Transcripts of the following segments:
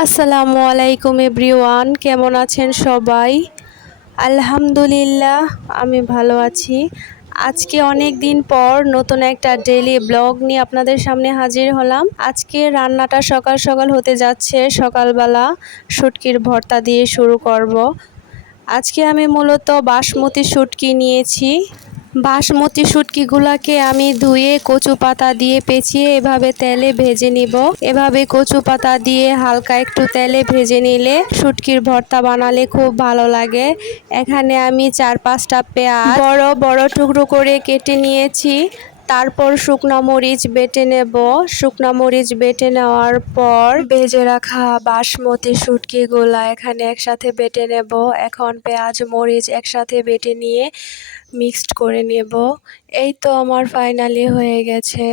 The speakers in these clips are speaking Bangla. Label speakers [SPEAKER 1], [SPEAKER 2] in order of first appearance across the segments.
[SPEAKER 1] আসসালামু আলাইকুম এভরিওয়ান, কেমন আছেন সবাই? আলহামদুলিল্লাহ, আমি ভালো আছি। আজকে অনেক দিন পর নতুন একটা ডেইলি ব্লগ নিয়ে আপনাদের সামনে হাজির হলাম। আজকে রান্নাটা সকাল সকাল হতে যাচ্ছে, সকালবেলা শুটকির ভর্তা দিয়ে শুরু করব। আজকে আমি মূলত বাসমতি শুটকি নিয়েছি। বাসমতি শুটকিগুলাকে আমি ধুয়ে কচু পাতা দিয়ে পেঁচিয়ে এভাবে তেলে ভেজে নিব। এভাবে কচু পাতা দিয়ে হালকা একটু তেলে ভেজে নিলে শুটকির ভর্তা বানালে খুব ভালো লাগে। এখানে আমি চার পাঁচটা পেঁয়াজ বড় বড় টুকরো করে কেটে নিয়েছি। তারপর শুকনো মরিচ বেটে নেব। শুকনো মরিচ বেটে নেওয়ার পর ভেজে রাখা বাসমতি শুটকিগুলা এখানে একসাথে বেটে নেব। এখন পেঁয়াজ, মরিচ একসাথে বেটে নিয়ে মিক্সড করে নেব। এই তো আমার ফাইনালি হয়ে গেছে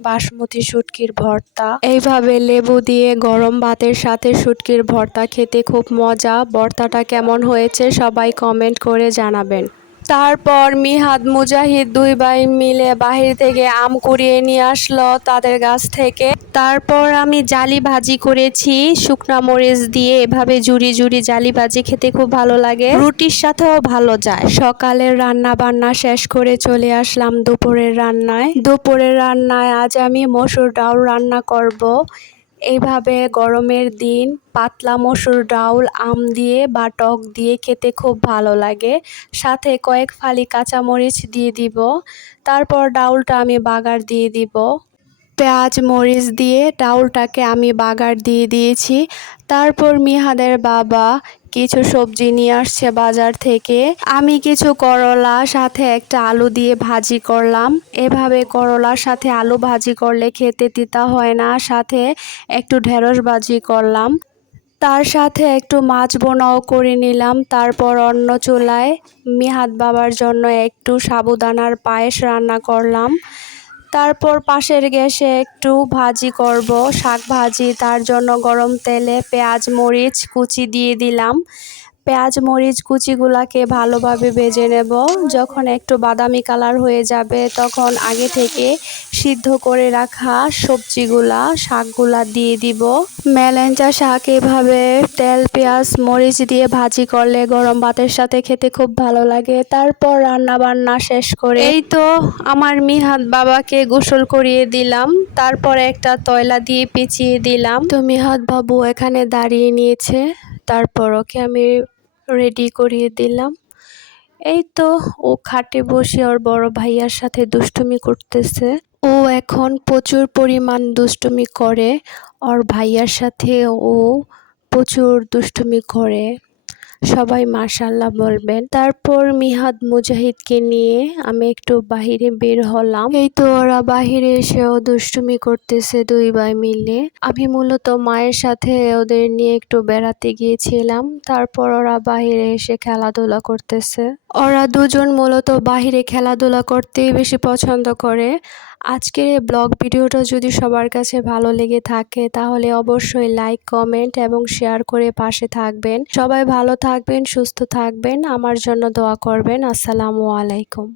[SPEAKER 1] বাসমতি শুটকির ভর্তা। এইভাবে লেবু দিয়ে গরম ভাতের সাথে শুটকির ভর্তা খেতে খুব মজা। ভর্তাটা কেমন হয়েছে সবাই কমেন্ট করে জানাবেন। তারপর মিহাদ মুজাহিদ দুই ভাই মিলে বাহির থেকে আম কুড়িয়ে নিয়ে আসলো তাদের গাছ থেকে। তারপর আমি জালি ভাজি করেছি, শুকনা মরিচ দিয়ে এভাবে জুড়ি জুড়ি জালি ভাজি খেতে খুব ভালো লাগে। রুটির সাথেও ভালো যায়। সকালের রান্না বান্না শেষ করে চলে আসলাম দুপুরের রান্নায়। দুপুরের রান্নায় আজ আমি মসুর ডাউল রান্না করব। এইভাবে গরমের দিন পাতলা মসুর ডাউল, আম দিয়ে বা টক দিয়ে খেতে খুব ভালো লাগে। সাথে কয়েক ফালি কাঁচামরিচ দিয়ে দিব। তারপর ডাউলটা আমি বাগার দিয়ে দিব। পেঁয়াজ মরিচ দিয়ে ডাউলটাকে আমি বাগার দিয়ে দিয়েছি। তারপর মিহাদের বাবা কিছু সবজি নিয়ে আসছে বাজার থেকে। আমি কিছু করলা, সাথে একটা আলু দিয়ে ভাজি করলাম। এভাবে করলার সাথে আলু ভাজি করলে খেতে তিতা হয় না, সাথে একটু ঢেঁড়স ভাজি করলাম। তার সাথে একটু মাছ বোনাও করে নিলাম, তারপর অন্য চুলায়। মিহাদ বাবার জন্য একটু সাবুদানার পায়েস রান্না করলাম। তারপর পাশের গ্যাসে একটু ভাজি করব, শাক ভাজি, তার জন্য গরম তেলে পেঁয়াজ, মরিচ কুচি দিয়ে দিলাম। পেঁয়াজ মরিচ কুচিগুলাকে ভালোভাবে ভেজে নেব। যখন একটু বাদামি কালার হয়ে যাবে তখন আগে থেকে সিদ্ধ করে রাখা সবজিগুলা শাকগুলা দিয়ে দিব। মেলেঞ্চা শাক এভাবে তেল পেঁয়াজ মরিচ দিয়ে ভাজি করলে গরম ভাতের সাথে খেতে খুব ভালো লাগে। তারপর রান্না বান্না শেষ করে এই তো আমার মিহাত বাবাকে গোসল করিয়ে দিলাম। তারপর একটা তয়লা দিয়ে পিছিয়ে দিলাম। তো মিহাত বাবু এখানে দাঁড়িয়ে নিয়েছে। তারপর ওকে আমি রেডি করিয়ে দিলাম। এই তো ও খাটে বসে ওর বড় ভাইয়ার সাথে দুষ্টুমি করতেছে। ও এখন প্রচুর পরিমাণ দুষ্টুমি করে। ওর ভাইয়ার সাথে ও প্রচুর দুষ্টুমি করে। সবাই মাশাল্লাহ বলবেন। তারপর মিহাদ মুজাহিদকে নিয়ে আমি একটু বাহিরে বের হলাম। এই তো ওরা বাহিরে এসেও দুষ্টুমি করতেছে দুই ভাই মিলে। আমি মূলত মায়ের সাথে ওদের নিয়ে একটু বেড়াতে গিয়েছিলাম। তারপর ওরা বাহিরে এসে খেলাধুলা করতেছে। ওরা দুজন মূলত বাহিরে খেলাধুলা করতেই বেশি পছন্দ করে। আজকের এই ব্লগ ভিডিওটা যদি সবার কাছে ভালো লেগে থাকে, তাহলে অবশ্যই লাইক কমেন্ট এবং শেয়ার করে পাশে থাকবেন। সবাই ভালো থাকবেন, সুস্থ থাকবেন। আমার জন্য দোয়া করবেন। আসসালামু আলাইকুম।